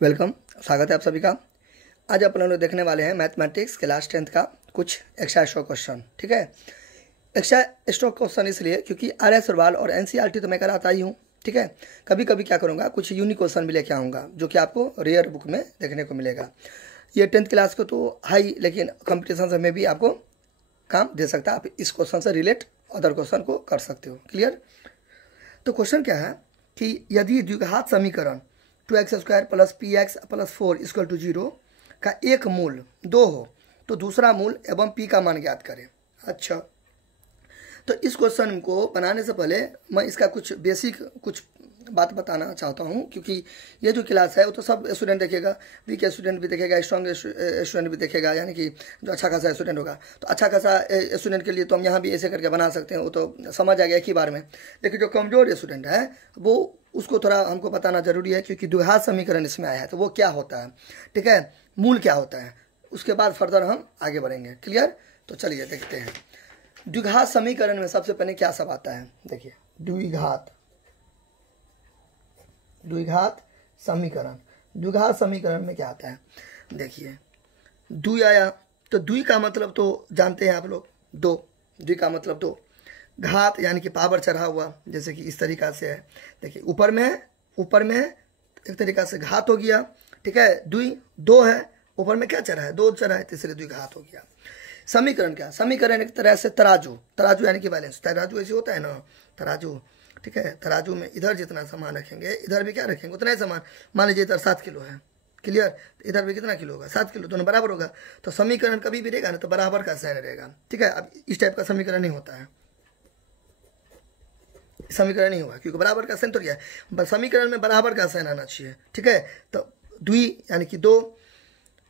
Welcome, स्वागत है आप सभी का। आज अपन लोग देखने वाले हैं मैथमेटिक्स क्लास 10th का कुछ एक्स्ट्रा स्ट्रोक क्वेश्चन। ठीक है, एक्स्ट्रा स्ट्रोक क्वेश्चन इसलिए क्योंकि RS सवाल और NCERT तो मैं कराता ही हूँ। ठीक है, कभी कभी क्या करूँगा, कुछ यूनिक क्वेश्चन भी लेके आऊँगा जो कि आपको रेयर बुक में देखने को मिलेगा। ये 10th क्लास को तो हाई, लेकिन कंपटीशन में भी आपको काम दे सकता है। आप इस क्वेश्चन से रिलेट अदर क्वेश्चन को कर सकते हो। क्लियर? तो क्वेश्चन क्या है कि यदि द्विघात समीकरण 2x² + px + 4 = 0 का एक मूल 2 हो तो दूसरा मूल एवं p का मान ज्ञात करें। अच्छा, तो इस क्वेश्चन को बनाने से पहले मैं इसका कुछ बेसिक कुछ बात बताना चाहता हूँ, क्योंकि ये जो क्लास है वो तो सब स्टूडेंट देखेगा, वीक स्टूडेंट भी देखेगा, स्ट्रॉन्ग स्टूडेंट भी देखेगा, यानी कि जो अच्छा खासा स्टूडेंट होगा। तो अच्छा खासा स्टूडेंट के लिए तो हम यहाँ भी ऐसे करके बना सकते हैं, वो तो समझ आ गया एक ही बार में। लेकिन जो कमज़ोर स्टूडेंट है वो उसको थोड़ा हमको बताना जरूरी है, क्योंकि द्विघात समीकरण इसमें आया है तो वो क्या होता है, ठीक है, मूल क्या होता है, उसके बाद फर्दर हम आगे बढ़ेंगे। क्लियर? तो चलिए देखते हैं। द्विघात समीकरण में सबसे पहले क्या सब आता है, देखिए। द्विघात समीकरण में क्या आता है, देखिए। द्वि आया तो द्वि का मतलब तो जानते हैं आप लोग, दो। द्वि का मतलब दो, घात यानी कि पावर चढ़ा हुआ, जैसे कि इस तरीका से है। देखिए ऊपर में एक तरीका से घात हो गया, ठीक है। द्वि दो है, ऊपर में क्या चढ़ा है, दो चढ़ा है, तीसरे द्विघात हो गया। समीकरण क्या, समीकरण एक तरह से तराजू यानी कि बैलेंस। तराजू ऐसे होता है ना, तराजू, ठीक है। तराजू में इधर जितना सामान रखेंगे इधर भी क्या रखेंगे, उतना ही सामान। मान लीजिए इधर 7 किलो है, क्लियर, तो इधर भी कितना किलो होगा, 7 किलो, दोनों बराबर होगा। तो समीकरण कभी भी रहेगा ना तो बराबर का साइन रहेगा, ठीक है। अब इस टाइप का समीकरण नहीं होता है, समीकरण नहीं हुआ, क्योंकि बराबर का साइन तो क्या है, समीकरण में बराबर का साइन आना चाहिए, ठीक है। तो द्वि यानी कि दो,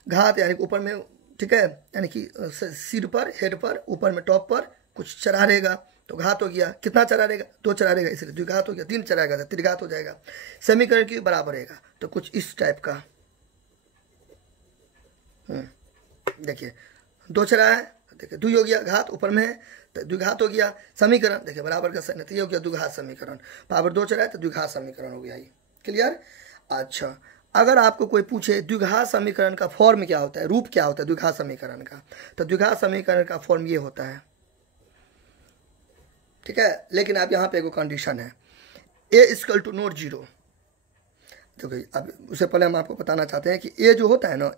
घात यानी कि ऊपर में, ठीक है, यानी कि सिर पर, हेड पर, ऊपर में टॉप पर कुछ चढ़ा रहेगा तो घात हो गया। कितना चढ़ा रहेगा, 2 चढ़ा रहेगा, इसलिए द्विघात हो गया। 3 चढ़ाएगा तो त्रिघात हो जाएगा। समीकरण की बराबर रहेगा, तो कुछ इस टाइप का। देखिए 2 चढ़ा है, देखिए 2 हो गया, घात ऊपर में है तो द्विघात हो गया। समीकरण देखिए बराबर का साइन, तो ये हो गया द्विघात समीकरण। पावर 2 चढ़ा है तो द्विघात समीकरण हो गया ये। क्लियर? अच्छा, अगर आपको कोई पूछे द्विघात समीकरण का फॉर्म क्या होता है, रूप क्या होता है द्विघात समीकरण का, तो द्विघात समीकरण का फॉर्म ये होता है, ठीक है। लेकिन अब यहाँ पे एक कंडीशन है, a = नॉट 0। देखिए अब उससे पहले हम आपको बताना चाहते हैं कि a जो होता है ना,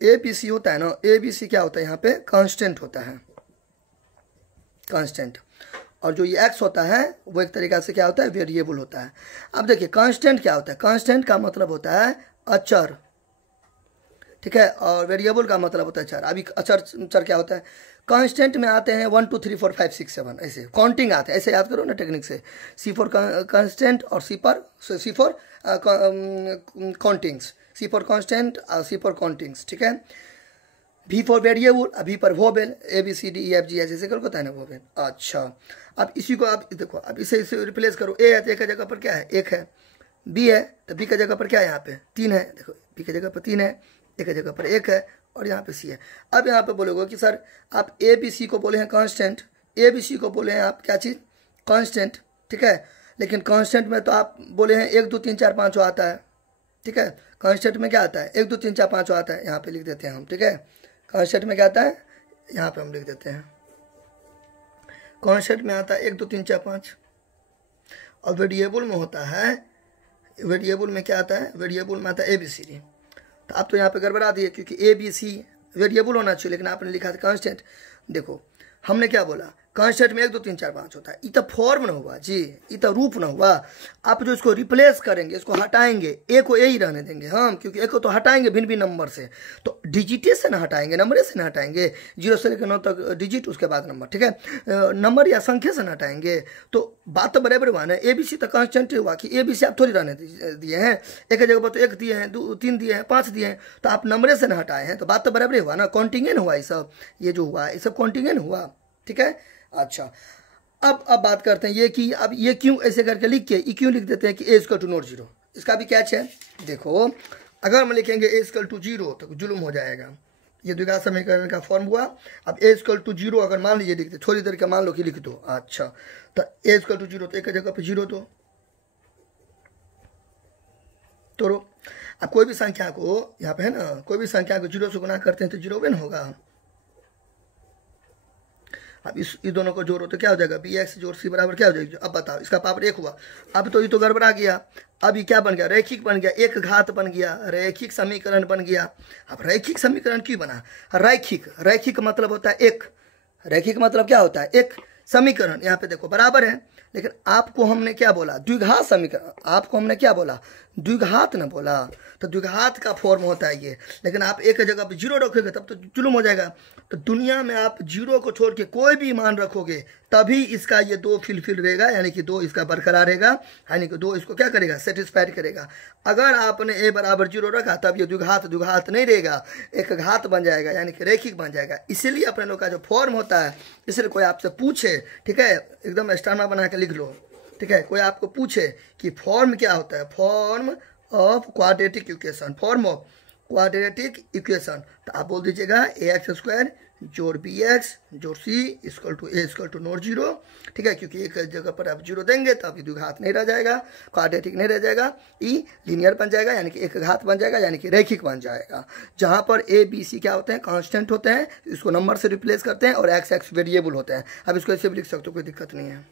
ABC होता है ना, ABC क्या होता है, यहाँ पे कांस्टेंट होता है, कांस्टेंट। और जो ये x होता है वो एक तरीका से क्या होता है, वेरिएबल होता है। अब देखिए कांस्टेंट क्या होता है, कांस्टेंट का मतलब होता है अचर, ठीक है, और वेरिएबल का मतलब होता है चर। अभी चर क्या होता है, कांस्टेंट में आते हैं 1 2 3 4 5 6 7, ऐसे काउंटिंग आते हैं, ऐसे याद करो ना टेक्निक से। C फॉर कांस्टेंट और C for countings, C for constant और C फॉर काउंटिंग्स, ठीक है। V फॉर वेरिएबल, V पर वोबेल, ABCDEFG ऐसे करके होता है ना वोबेल। अच्छा, अब इसी को आप देखो, अब इसे रिप्लेस करो। A है तो A की जगह पर क्या है, 1 है। B है तो B की जगह पर क्या है, यहाँ पे 3 है। देखो B की जगह पर 3 है, A की जगह पर 1 है, और यहाँ पे C है। अब यहाँ पे बोलोगे कि सर आप ABC को बोले हैं कांस्टेंट, ABC को बोले हैं आप क्या चीज़, कांस्टेंट, ठीक है। लेकिन कांस्टेंट में तो आप बोले हैं 1 2 3 4 5 आता है, ठीक है। कांस्टेंट में क्या आता है, 1 2 3 4 5 आता है, यहाँ पे लिख देते हैं हम, ठीक है। कांस्टेंट में क्या आता है, यहाँ पे हम लिख देते हैं, कांस्टेंट में आता है 1 2 3 4 5। और वेरिएबल में होता है, वेरिएबल में क्या आता है, वेरिएबल में आता है ABCD। तो आप तो यहाँ पे गड़बड़ा दिए, क्योंकि ABC वेरिएबल होना चाहिए, लेकिन आपने लिखा था कांस्टेंट। देखो हमने क्या बोला, कांस्टेंट में 1 2 3 4 5 होता है। इतना फॉर्म ना हुआ जी, इतना रूप ना हुआ। आप जो इसको रिप्लेस करेंगे, इसको हटाएंगे, ए को ए ही रहने देंगे हम, क्योंकि ए को तो हटाएंगे भिन्न भिन्न नंबर से, तो डिजिटे से ना हटाएंगे, नंबरे से ना हटाएंगे, 0 से लेकर 9 तक डिजिट, उसके बाद नंबर, ठीक है। नंबर या संख्या से ना हटाएंगे। तो बात तो बराबर हुआ ना, ABC तो कांस्टेंट हुआ कि ABC आप थोड़ी रहने दिए हैं, एक जगह पर तो 1 दिए हैं, 2 3 दिए हैं, 5 दिए हैं, तो आप नंबरे से ना हटाए हैं, तो बात तो बराबर हुआ ना, काउंटिंग हुआ ये सब, ये जो हुआ ये सब काउंटिंग हुआ, ठीक है। अच्छा, अब बात करते हैं ये कि अब ये क्यों ऐसे करके लिख के क्यों लिख देते हैं कि A = नॉट 0। इसका भी कैच है। देखो अगर हम लिखेंगे A = 0 तो जुल्म हो जाएगा। ये द्विघात समीकरण का फॉर्म हुआ। अब A = 0 अगर मान लीजिए लिखते, थोड़ी देर का मान लो कि लिख दो। अच्छा, तो A = 0 तो एक जगह पर 0 तो अब कोई भी संख्या को यहाँ पे है ना, कोई भी संख्या को 0 से गुना करते हैं तो 0 बन होगा। अब इस दोनों को जोड़ो तो क्या हो जाएगा, बी एक्स जोड़ सी बराबर क्या हो जाएगा। अब बताओ, इसका पावर 1 हुआ। अब तो ये तो गड़बड़ा गया। अब ये क्या बन गया, रैखिक बन गया, एक घात बन गया, रैखिक समीकरण बन गया। अब रैखिक समीकरण क्यों बना, रैखिक, रैखिक मतलब होता है एक, रैखिक मतलब क्या होता है, एक समीकरण। यहाँ पे देखो बराबर है, लेकिन आपको हमने क्या बोला, द्विघात समीकरण। आपको हमने क्या बोला, द्विघात न बोला। तो द्विघात का फॉर्म होता है ये। लेकिन आप एक जगह पे 0 रखोगे तब तो जुल्म हो जाएगा। तो दुनिया में आप 0 को छोड़ के कोई भी मान रखोगे तभी इसका ये 2 फिलफिल रहेगा, यानी कि 2 इसका बरकरार रहेगा, यानी कि 2 इसको क्या करेगा, सेटिस्फाइड करेगा। अगर आपने a बराबर 0 रखा तब ये द्विघात द्विघात नहीं रहेगा, एक घात बन जाएगा, यानी कि रैखिक बन जाएगा। इसीलिए अपने लोग का जो फॉर्म होता है, इसलिए कोई आपसे पूछे, ठीक है, एकदम स्टारमा बना के लिख लो, ठीक है, कोई आपको पूछे कि फॉर्म क्या होता है, form of quadratic equation, form of quadratic equation, तो आप बोल दीजिएगा ax² जोड़ bx जोड़ c equal to a equal to not 0, ठीक है, क्योंकि एक जगह पर आप 0 देंगे तो आप द्विघात नहीं रह जाएगा, क्वाड्रेटिक नहीं रह जाएगा, ई लीनियर बन जाएगा, यानी कि एक घात बन जाएगा, यानी कि रैखिक बन जाएगा। जहां पर a b c क्या होते हैं, कांस्टेंट होते हैं, इसको नंबर से रिप्लेस करते हैं, और x x वेरिएबल होते हैं। अब इसको ऐसे भी लिख सकते हो, कोई दिक्कत नहीं है,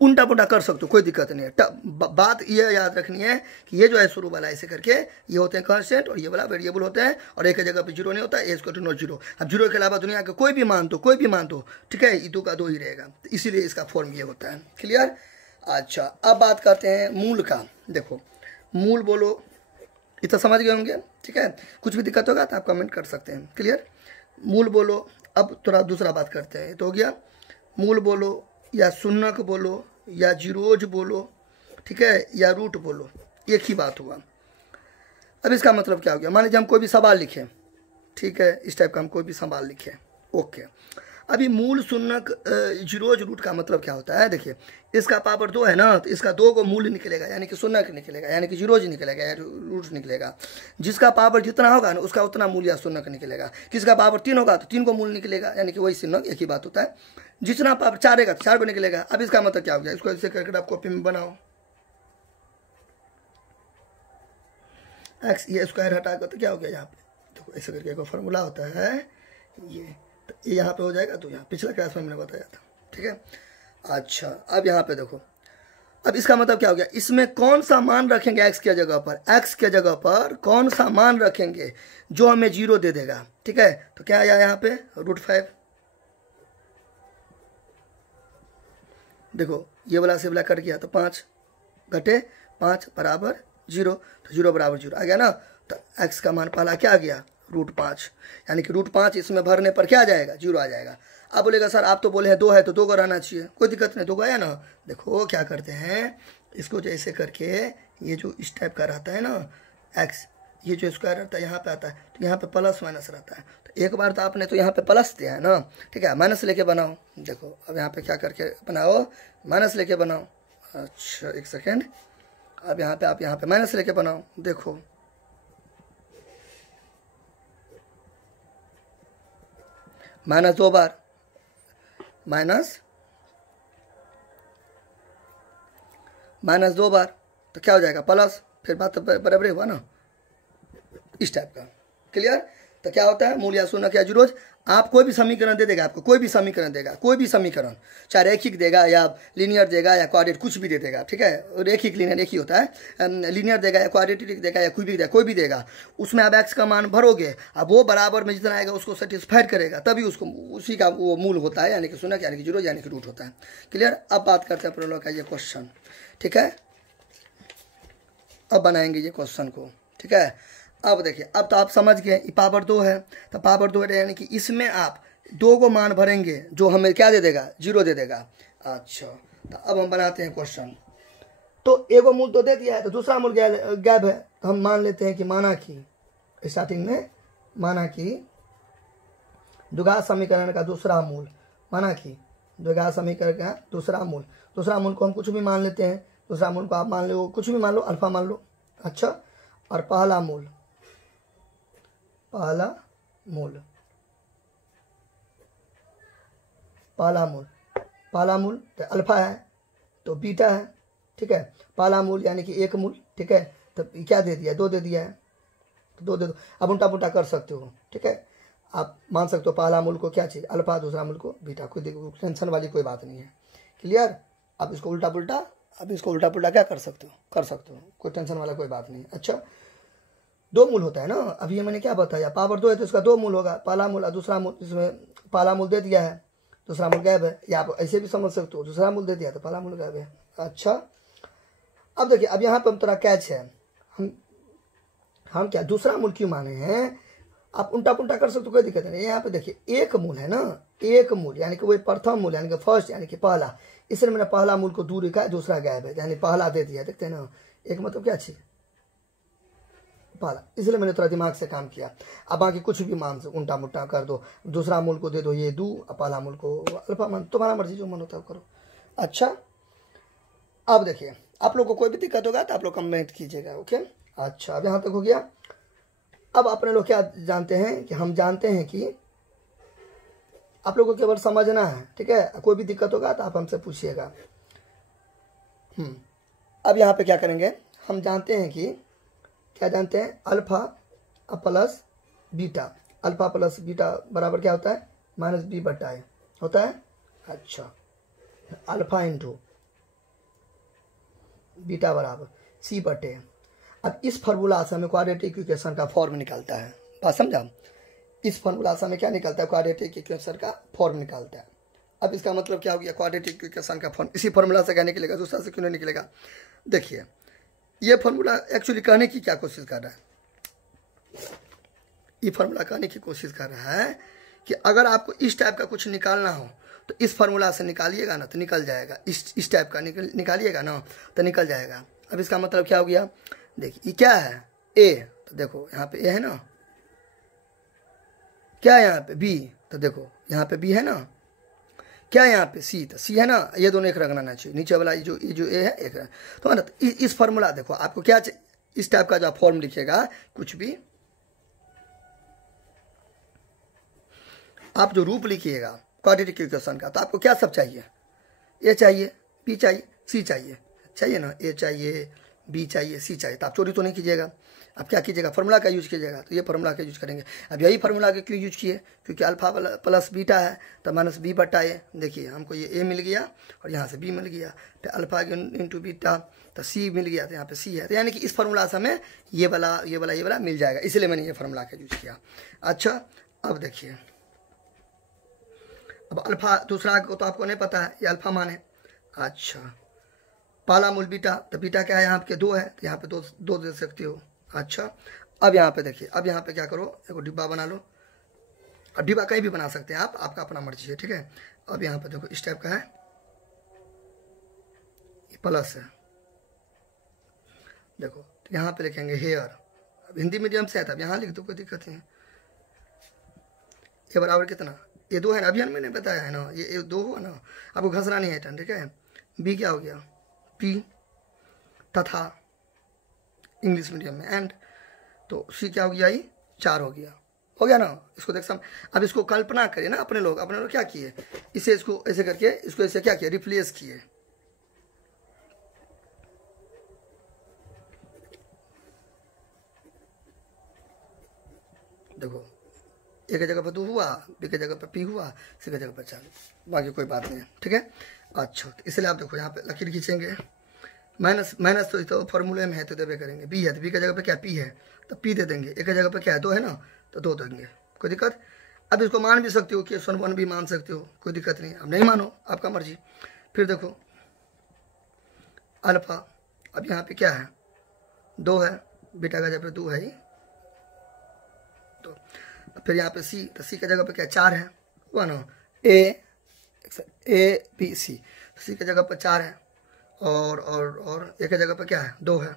उल्टा पुल्टा कर सकते हो, कोई दिक्कत नहीं है। बात ये याद रखनी है कि ये जो है शुरू वाला ऐसे करके ये होते हैं कांस्टेंट, और ये वाला वेरिएबल होते हैं, और एक जगह पे 0 नहीं होता, ए इक्वल टू नॉट 0। अब 0 के अलावा दुनिया का कोई भी मान दो, कोई भी मान दो, ठीक है, ई 2 का 2 ही रहेगा, तो इसीलिए इसका फॉर्म ये होता है। क्लियर। अच्छा, अब बात करते हैं मूल का। देखो मूल बोलो, इतना समझ गए होंगे, ठीक है, कुछ भी दिक्कत होगा तो आप कमेंट कर सकते हैं। क्लियर, मूल बोलो। अब थोड़ा दूसरा बात करते हैं, तो हो गया मूल बोलो, या शून्यक बोलो, या जीरोज बोलो, ठीक है, या रूट बोलो, एक ही बात हुआ। अब इसका मतलब क्या हो गया, मान लीजिए हम कोई भी सवाल लिखें, ठीक है, इस टाइप का हम कोई भी सवाल लिखें, ओके। अभी मूल शून्यक जीरोज रूट का मतलब क्या होता है, देखिए इसका पावर 2 है ना, तो इसका 2 को मूल निकलेगा, यानी कि शून्यक निकलेगा, यानी कि जीरोज निकलेगा या रूट निकलेगा। जिसका पावर जितना होगा ना उसका उतना मूल या शून्यक निकलेगा। किसका पावर 3 होगा तो 3 को मूल निकलेगा, यानी कि वही शून्यक, एक ही बात होता है। जितना पावर 4 रहेगा तो 4 को निकलेगा। अब इसका मतलब क्या हो गया, इसको ऐसे करके आप कॉपी में बनाओ, एक्स ये स्क्वायर हटाकर तो क्या हो गया, यहाँ पे देखो ऐसे करके एक फॉर्मूला होता है, ये तो ये यहाँ पे हो जाएगा, तो यहाँ पिछला क्लास में मैंने बताया था, ठीक है। अच्छा, अब यहाँ पे देखो, अब इसका मतलब क्या हो गया, इसमें कौन सा मान रखेंगे एक्स के जगह पर, एक्स के जगह पर कौन सा मान रखेंगे जो हमें 0 दे देगा, ठीक है। तो क्या आया यहाँ पे, √5। देखो ये वाला से वाला कट गया, तो 5 घटे 5 बराबर 0, तो 0 बराबर 0 आ गया ना। तो x का मान पहला क्या आ गया, √5, यानी कि √5 इसमें भरने पर क्या आ जाएगा, 0 आ जाएगा। अब बोलेगा सर आप तो बोले हैं 2 है तो 2 को रहना चाहिए, कोई दिक्कत नहीं, 2 को आया ना। देखो क्या करते हैं, इसको जैसे करके ये जो इस टाइप का रहता है ना x, ये जो स्क्वायर रहता है यहाँ पे आता है, तो यहाँ पे प्लस माइनस रहता है। तो एक बार तो आपने तो यहाँ पे प्लस दिया है ना, ठीक है, माइनस लेके बनाओ। देखो अब यहाँ पे क्या करके बनाओ, माइनस लेके बनाओ। अच्छा एक सेकेंड, अब यहाँ पे आप यहाँ पे माइनस लेके बनाओ। देखो माइनस 2 बार, माइनस 2 बार, तो क्या हो जाएगा, प्लस, फिर बात तो बराबर हुआ ना, इस टाइप का। क्लियर। तो क्या होता है, मूल या शून्यक या जीरोज, आप कोई भी समीकरण दे देगा, आपको कोई भी समीकरण देगा, कोई भी समीकरण, चाहे रैखिक देगा या लीनियर देगा या क्वाड्रेटिक, कुछ भी दे देगा, ठीक है, रैखिक लीनियर एक ही होता है, लीनियर देगा या क्वाड्रेटिक देगा या कोई भी देगा, उसमें आप एक्स का मान भरोगे, अब वो बराबर में जितना आएगा उसको सेटिस्फाइड करेगा, तभी उसको उसी का वो मूल होता है, यानी कि शून्यक, यानी कि जीरो, यानी कि रूट होता है। क्लियर। अब बात करते हैं प्रॉब्लम का ये क्वेश्चन, ठीक है, अब बनाएंगे ये क्वेश्चन को, ठीक है। अब देखिए, अब तो आप समझ गए पावर 2 है, तो पावर 2 है, यानी कि इसमें आप 2 को मान भरेंगे जो हमें क्या दे देगा, 0 दे देगा। अच्छा, तो अब हम बनाते हैं क्वेश्चन। तो एगो मूल तो दे दिया है, तो दूसरा मूल गैप है, तो हम मान लेते हैं कि माना कि स्टार्टिंग में माना कि द्विघात समीकरण का दूसरा मूल, माना कि द्विघात समीकरण का दूसरा मूल को हम कुछ भी मान लेते हैं। दूसरा मूल को आप मान लो, कुछ भी मान लो, अल्फा मान लो। अच्छा, और पहला मूल तो अल्फा है तो बीटा है, ठीक है। पहला मूल यानी कि 1 मूल, ठीक है। तो क्या दे दिया, 2 दे दिया है, तो 2 दे दो। अब उल्टा पुल्टा कर सकते हो, ठीक है। आप मान सकते हो पहला मूल को क्या चाहिए, अल्फा, दूसरा मूल को बीटा, कोई टेंशन वाली कोई बात नहीं है। क्लियर। अब इसको उल्टा पुल्टा क्या कर सकते हो, कोई टेंशन वाला कोई बात नहीं। अच्छा, 2 मूल होता है ना, अभी ये मैंने क्या बताया, पावर 2 है तो इसका 2 मूल होगा, पहला मूल और दूसरा मूल। इसमें पहला मूल दे दिया है, दूसरा मूल गायब है, या आप ऐसे भी समझ सकते हो, दूसरा मूल दे दिया तो पहला मूल गायब है। अच्छा, अब देखिए, अब यहाँ पर थोड़ा कैच है, हम क्या दूसरा मूल क्यों माने हैं, आप उल्टा पुल्टा कर सकते हो, कोई दिक्कत नहीं। यहाँ पे देखिए 1 मूल है ना, 1 मूल यानी कि वही प्रथम मूल यानी कि फर्स्ट यानी कि पहला, इसलिए मैंने पहला मूल को दूर रखा है, दूसरा गायब है, यानी पहला दे दिया, देखते हैं ना। 1 मतलब क्या चाहिए, पहला, इसलिए मैंने थोड़ा दिमाग से काम किया। अब बाकी कुछ भी मान से उल्टा मुट्टा कर दो, दूसरा मूल को दे दो ये 2, पहला मूल को अल्फा मान, तुम्हारा मर्जी, जो मन होता है करो। अच्छा, अब देखिए, आप लोग को कोई भी दिक्कत होगा तो आप लोग कमेंट कीजिएगा, ओके। अच्छा, अब यहाँ तक हो गया। अब अपने लोग क्या जानते हैं कि हम जानते हैं कि आप लोगों को केवल समझना है, ठीक है। कोई भी दिक्कत होगा तो आप हमसे पूछिएगा। अब यहाँ पे क्या करेंगे, हम जानते हैं कि क्या जानते हैं, alpha plus beta, alpha plus beta बराबर क्या होता है, -b/a होता है। अच्छा, अल्फा इंटू बीटा बराबर c/a। अब इस फार्मूला से हमें क्वाड्रेटिक इक्वेशन का फॉर्म निकलता है, बात समझा। इस फार्मूला से हमें क्या निकलता है, क्वाड्रेटिक इक्वेशन का फॉर्म निकलता है। अब इसका मतलब क्या हो गया, क्वाड्रेटिक इक्वेशन का फॉर्म इसी फार्मूला से क्या निकलेगा, दूसरा से क्यों नहीं निकलेगा। देखिए, ये फार्मूला एक्चुअली कहने की क्या कोशिश कर रहा है, ये फार्मूला कहने की कोशिश कर रहा है कि अगर आपको इस टाइप का कुछ निकालना हो तो इस फार्मूला से निकालिएगा ना तो निकल जाएगा, इस टाइप का निकालिएगा ना तो निकल जाएगा। अब इसका मतलब क्या हो गया, देखिए ये क्या है, ए, तो देखो यहाँ पे ए है ना, क्या है यहाँ पे बी, तो देखो यहाँ पे बी है ना, क्या है यहाँ पे सी, तो सी है ना, ये दोनों एक रखना चाहिए, नीचे वाला ये जो ए है एक, तो ना इस फार्मूला देखो आपको क्या इस टाइप का जो फॉर्म लिखिएगा, कुछ भी आप जो रूप लिखिएगा क्वाड्रेटिक इक्वेशन का, तो आपको क्या सब चाहिए, ए चाहिए, बी चाहिए, सी चाहिए ना, ए चाहिए, बी चाहिए, सी चाहिए। तो आप चोरी तो नहीं कीजिएगा, आप क्या कीजिएगा, फार्मूला का यूज कीजिएगा। तो ये फार्मूला का यूज करेंगे। अब यही फार्मूला के क्यों यूज किए, क्योंकि अल्फा प्लस बीटा है तो -b/a। देखिए हमको ये ए मिल गया और यहाँ से बी मिल गया, तो अल्फा इंटू बीटा, तो सी मिल गया, तो यहाँ पे सी है, तो यानी कि इस फार्मूला से हमें ये वाला मिल जाएगा, इसलिए मैंने ये फार्मूला का यूज किया। अच्छा, अब देखिए, अब अल्फा दूसरा को तो आपको नहीं पता है, ये अल्फा मान है। अच्छा, पहला मूल बीटा, तो बीटा क्या है, यहाँ पे 2 है, तो यहाँ पे दो दे सकते हो। अच्छा, अब यहाँ पे देखिए, अब यहाँ पे क्या करो, एक डिब्बा बना लो। अब डिब्बा कहीं भी बना सकते हैं आप, आपका अपना मर्जी है, ठीक है। अब यहाँ पे देखो इस टाइप का है, ये प्लस है, देखो तो यहाँ पे लिखेंगे हेयर। अब हिंदी मीडियम से है तब यहाँ लिख दो, कोई दिक्कत नहीं है। ये बराबर कितना, ये 2 है ना, अभी मैंने बताया है ना, ये 2 हुआ ना, आपको घसना नहीं है टन, ठीक है। बी क्या हो गया, पी तथा इंग्लिश मीडियम में एंड, तो सी क्या हो गया, ये 4 हो गया ना। इसको देख अब इसको कल्पना करिए ना, अपने लोग क्या किए, इसे इसको ऐसे करके इसको ऐसे क्या किया, रिप्लेस किए। देखो एक जगह पर 2 हुआ, बी की जगह पर पी हुआ, सी की जगह पर 4, बाकी कोई बात नहीं है, ठीक है। अच्छा, तो इसलिए आप देखो यहाँ पे लकीर खींचेंगे, माइनस तो फॉर्मूले में है तो देवे करेंगे, बी है तो बी की जगह पे क्या पी है तो पी दे देंगे, एक की जगह पे क्या है 2 है ना, तो 2 देंगे, कोई दिक्कत। अब इसको मान भी सकते हो, क्वेश्चन 1 भी मान सकते हो, कोई दिक्कत नहीं। अब नहीं मानो आपका मर्जी। फिर देखो अल्फा, अब यहाँ पे क्या है 2 है, बीटा की जगह पे 2 है ही, तो फिर यहाँ पे सी, तो सी की जगह पे क्या 4 है, हुआ ना, ए बी सी, सी की जगह पर 4 है, और एक जगह पर क्या है 2 है।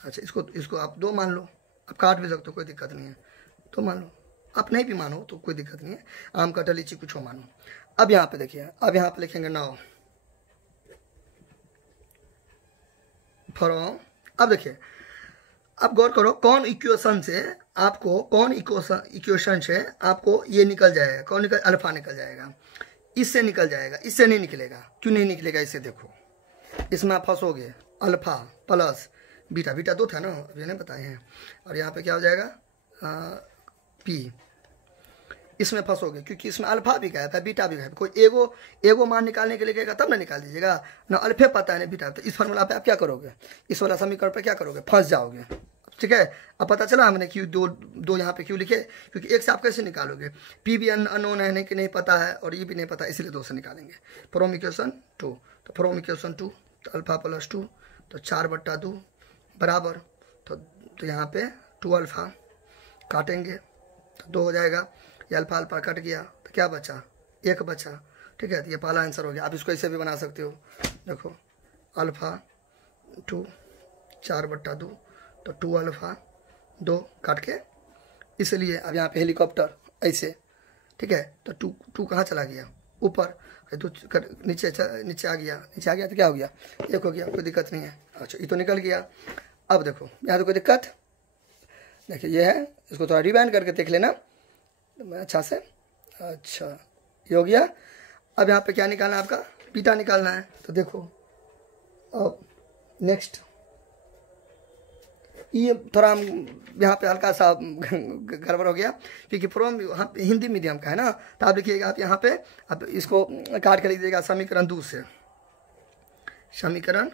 अच्छा, इसको आप 2 मान लो, आप काट भी सकते हो, कोई दिक्कत नहीं है, तो मान लो, आप नहीं भी मानो तो कोई दिक्कत नहीं है, आम कटहल लीची कुछ हो मानो। अब यहाँ पे देखिए, अब यहाँ पे लिखेंगे 9 फ्रॉम, अब देखिए, अब गौर करो कौन इक्वेशन से आपको ये निकल जाएगा, कौन निकल, अल्फा निकल जाएगा, इससे निकल जाएगा, इससे नहीं निकलेगा। क्यों नहीं निकलेगा, इसे देखो, इसमें आप फंसोगे, अल्फ़ा प्लस बीटा, बीटा 2 था ना, अभी नहीं बताए हैं, और यहाँ पे क्या हो जाएगा पी। इसमें फंसोगे क्योंकि इसमें अल्फा भी गायब है, बीटा भी गायब है। कोई एगो मान निकालने के लिए कहेगा तब ना निकाल दीजिएगा ना, अल्फे पता है ना बीटा। तो इस फॉर्मूला पे आप क्या करोगे, इस वाला समीकरण पे क्या करोगे, फंस जाओगे। ठीक है, अब पता चला हमने क्यों दो यहाँ पे क्यों लिखे, क्योंकि एक से आप कैसे निकालोगे, पी भी अननोन है कि नहीं पता है और ये भी नहीं पता, इसलिए 2 से निकालेंगे। फ्रॉम इक्वेशन 2, तो फ्रॉम इक्वेशन 2 तो अल्फा प्लस 2 तो 4/2 बराबर, तो यहाँ पे 2 अल्फा काटेंगे तो 2 हो जाएगा, ये अल्फा अल्फा कट गया तो क्या बचा, 1 बचा। ठीक है, तो ये पहला आंसर हो गया। आप इसको ऐसे भी बना सकते हो, देखो अल्फा 2 4/2 तो 2 अल्फा 2 काट के, इसलिए अब यहाँ पे हेलीकॉप्टर ऐसे। ठीक है, तो 2 कहाँ चला गया, ऊपर, 2 नीचे आ गया, नीचे आ गया तो क्या हो गया, 1 हो गया, कोई दिक्कत नहीं है। अच्छा, ये तो निकल गया। अब देखो यहाँ तो कोई दिक्कत, देखिए ये है, इसको थोड़ा रिवाइंड करके देख लेना अच्छा से। अच्छा, ये हो गया। अब यहाँ पे क्या निकालना है आपका, बीटा निकालना है। तो देखो अब नेक्स्ट, ये थोड़ा हम यहाँ पे हल्का सा गड़बड़ हो गया क्योंकि फ्रॉम हिंदी मीडियम का है ना, तो आप लिखिएगा, आप यहाँ पे आप इसको काट कर लिख दीजिएगा समीकरण 2 से, समीकरण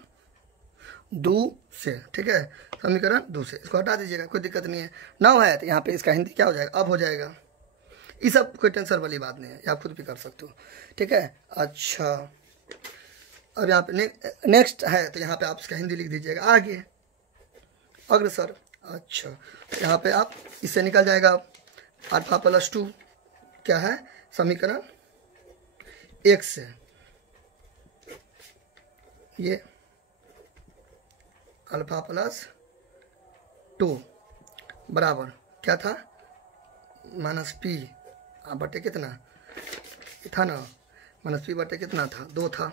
2 से। ठीक है, समीकरण 2 से इसको हटा दीजिएगा, कोई दिक्कत नहीं है। 9 है तो यहाँ पे इसका हिंदी क्या हो जाएगा, अब हो जाएगा। ये सब कोई टेंशन वाली बात नहीं है, ये आप खुद भी कर सकते हो। ठीक है, अच्छा अब यहाँ पे नेक्स्ट है तो यहाँ पे आप इसका हिंदी लिख दीजिएगा, आगे अग्रसर। अच्छा, तो यहाँ पे आप इससे निकल जाएगा अल्फा प्लस 2 क्या है, समीकरण 1 से, ये अल्फा प्लस 2 बराबर क्या था, माइनस पी बटे कितना था ना, माइनस पी बटे कितना था, 2 था।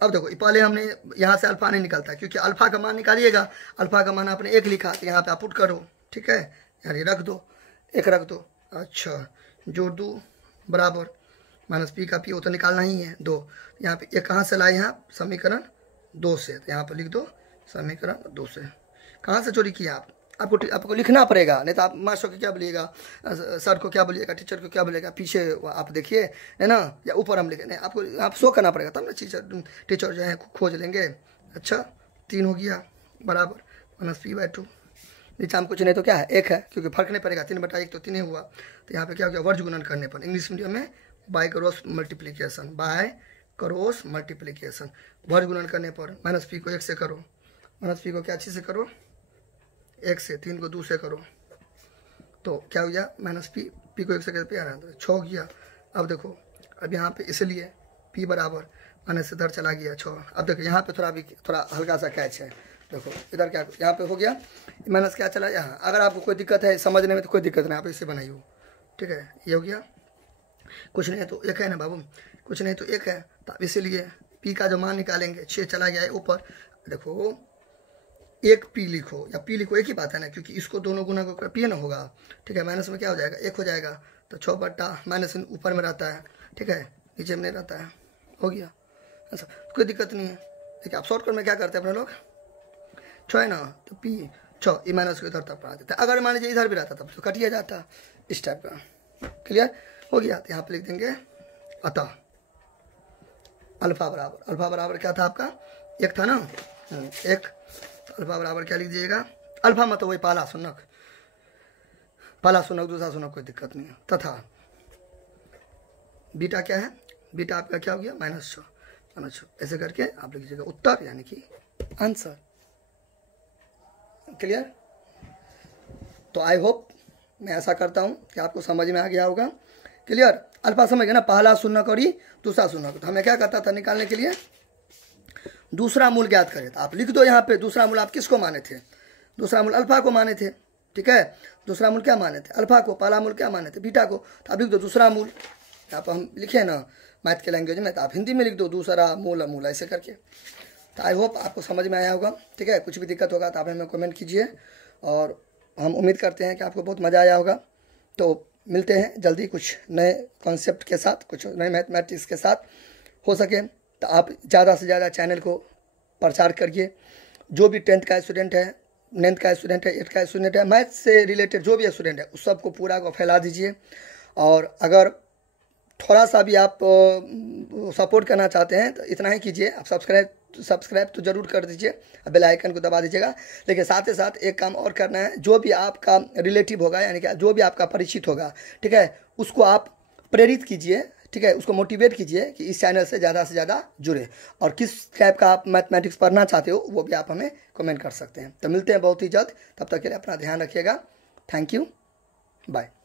अब देखो पहले हमने यहाँ से अल्फा नहीं निकलता क्योंकि अल्फा का मान निकालिएगा, अल्फा का मान आपने 1 लिखा तो यहाँ पे आप पुट करो। ठीक है, यार ये रख दो, 1 रख दो। अच्छा, जोड़ दो बराबर माइनस पी का पी वो तो निकालना ही है 2, यहाँ पे 1 कहाँ से लाए, यहाँ समीकरण 2 से, तो यहाँ पर लिख दो समीकरण 2 से। कहाँ से चोरी किया आपको लिखना पड़ेगा, नहीं तो आप मास्टर को क्या बोलिएगा, सर को क्या बोलिएगा, टीचर को क्या बोलिएगा, पीछे आप देखिए है ना, या ऊपर हम लिखे, नहीं आपको आप शो करना पड़ेगा तब ना टीचर जो है खोज लेंगे। अच्छा, 3 हो गया बराबर माइनस p/2, नीचे हम कुछ नहीं तो क्या है 1 है, क्योंकि फर्क नहीं पड़ेगा, 3/1 तो 3 ही हुआ। तो यहाँ पे क्या हो गया, वर्ज गुणन करने पर, इंग्लिश मीडियम में by cross multiplication, by cross multiplication, verge गुणन करने पर माइनस पी को 1 से करो, माइनस पी को क्या अच्छी से करो 1 से, 3 को 2 से करो, तो क्या हो गया माइनस पी को 1 से करके आ रहा है 6 गया। अब देखो अब यहाँ पे इसलिए p बराबर माइनस इधर चला गया 6। अब देखो यहाँ पे थोड़ा हल्का सा कैच है, देखो इधर क्या यहाँ पे हो गया माइनस, क्या चला यहाँ। अगर आपको कोई दिक्कत है समझने में तो कोई दिक्कत नहीं, आप इसे बनाइए। ठीक है, ये हो गया, कुछ नहीं तो 1 है ना बाबू, कुछ नहीं तो 1 है, तो आप इसीलिए p का जो मान निकालेंगे 6 चला गया है ऊपर। देखो 1 p लिखो या p लिखो, एक ही बात है ना, क्योंकि इसको दोनों गुना को p ना होगा। ठीक है, माइनस में क्या हो जाएगा 1 हो जाएगा, तो 6 बट्टा माइनस ऊपर में रहता है, ठीक है, नीचे में नहीं रहता है, हो गया। अच्छा, कोई दिक्कत नहीं है। देखिए आप शॉर्टकट में क्या करते हैं अपने लोग, 6 है ना तो p 6 ई माइनस को इधर तक पढ़ा देता है। अगर मान लीजिए इधर भी रहता तब तो कटिया जाता, इस टाइप का। क्लियर हो गया, तो यहाँ पे लिख देंगे अतः अल्फा बराबर क्या था आपका 1 था ना, 1 अल्फा बराबर क्या लिख दीजिएगा, अल्फा मतलब वही पहला शून्यक दूसरा शून्यक, कोई दिक्कत नहीं है। तथा बीटा क्या है, बीटा आपका क्या हो गया -6, ऐसे करके आप लिख दीजिएगा उत्तर यानी कि आंसर। क्लियर, तो आई होप मैं ऐसा करता हूँ कि आपको समझ में आ गया होगा। क्लियर, अल्फा समझ गए ना, पहला शून्यक और दूसरा शून्यक। तो हमें क्या करता था निकालने के लिए, दूसरा मूल ज्ञात करें, तो आप लिख दो यहाँ पे दूसरा मूल आप किसको माने थे, दूसरा मूल अल्फा को माने थे। ठीक है, दूसरा मूल क्या माने थे, अल्फा को, पहला मूल क्या माने थे, बीटा को। तो आप लिख दो दूसरा मूल, यहाँ पर हम लिखे ना मैथ के लैंग्वेज में, तो आप हिंदी में लिख दो दूसरा मूल ऐसे करके। तो आई होप आपको समझ में आया होगा। ठीक है, कुछ भी दिक्कत होगा तो आप हमें कमेंट कीजिए, और हम उम्मीद करते हैं कि आपको बहुत मज़ा आया होगा। तो मिलते हैं जल्दी कुछ नए कॉन्सेप्ट के साथ, कुछ नए मैथमेटिक्स के साथ। हो सके तो आप ज़्यादा से ज़्यादा चैनल को प्रचार करिए। जो भी 10th का स्टूडेंट है, 9th का स्टूडेंट है, 8th का स्टूडेंट है, मैथ से रिलेटेड जो भी स्टूडेंट है उस सबको पूरा को फैला दीजिए। और अगर थोड़ा सा भी आप सपोर्ट करना चाहते हैं तो इतना ही कीजिए, आप सब्सक्राइब तो ज़रूर कर दीजिए, बेल आइकन को दबा दीजिएगा। लेकिन साथ ही साथ एक काम और करना है, जो भी आपका रिलेटिव होगा यानी कि जो भी आपका परिचित होगा, ठीक है, उसको आप प्रेरित कीजिए, ठीक है, उसको मोटिवेट कीजिए कि इस चैनल से ज़्यादा जुड़े। और किस टाइप का आप मैथमेटिक्स पढ़ना चाहते हो वो भी आप हमें कमेंट कर सकते हैं। तो मिलते हैं बहुत ही जल्द, तब तक के लिए अपना ध्यान रखिएगा। Thank you, bye.